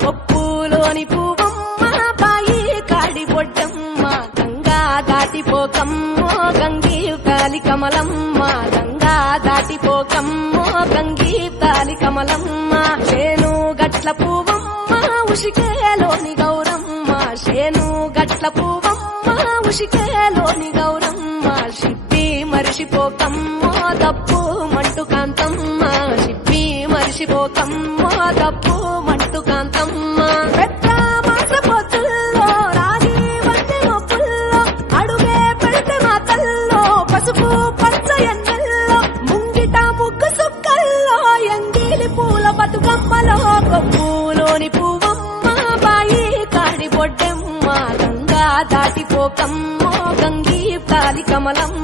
కొప్పులోని పువ్వమ్మ బాయి కాడి బొడ్డమ్మ గంగా దాటిపోకమ్మో గంగీ కాలి కమలమ్మ గంగా దాటిపోకమ్మో గంగీ కాలి కమలమ్మ శేను గట్ల పువ్వమ్మ ఉషికేలోని గౌరమ్మ శేను గట్ల పువ్వమ్మ ఉషికేలోని గౌరమ్మ షిప్పి మరిషిపోకమ్మో దప్పు మంటు కాంతమ్మ షిప్పి మరిషిపోకమ్మో దప్పు మంటు కాంతమ్మ పెద్ద మాసపోతుల్లో రాగి వంటి నొప్పుల్లో అడుగే పెడితే మా తల్లో పసుపు పచ్చ ఎన్నెల్లో ముంగిట ముగ్గు సుక్కల్లో ఎంగిలి పూల బతుకమ్మలో కొప్పులోని పువ్వమ్మ బాయి కాడి బొడ్డెమ్మ గంగా దాటిపోకమ్మో గంగీ తాలి కమలమ్మ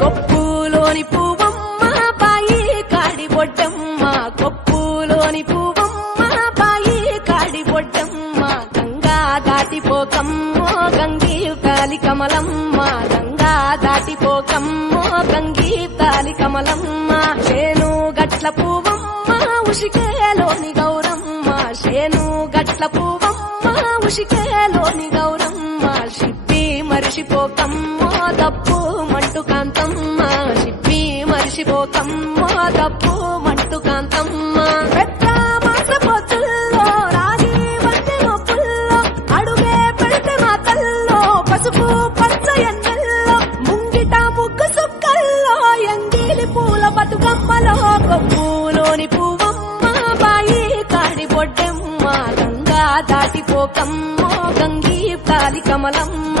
కొప్పులోని పువ్వమ్మ బాయి కాడి బొడ్డమ్మ కొప్పులోని పువ్వమ్మ బాయి కాడి బొడ్డమ్మ గంగా దాటిపోకమ్మో గంగీ కాలి కమలమ్మ గంగా దాటిపోకమ్మో గంగీ కాలి కమలమ్మ శేను గట్ల పువ్వమ్మ ఉషికేలోని గౌరమ్మ శేను గట్ల పువ్వమ్మ ఉషికేలోని గౌరమ్మ షిప్పి మరిషిపోకమ్మో దప్పు మంటు కాంతమ్మ షిప్పి మరిషిపోకమ్మో దప్పు మంటు కాంతమ్మ పెద్ద మాసపోతుల్లో రాగి వంటి నొప్పుల్లో అడుగే పెడితే మా తల్లో పసుపు పచ్చ ఎన్నెల్లో ముంగిట ముగ్గు సుక్కల్లో ఎంగిలి పూల బతుకమ్మలో కొప్పులోని పువ్వమ్మ బాయి కాడి బొడ్డెమ్మ గంగా దాటిపోకమ్మో గంగీ తాలి కమలమ్మ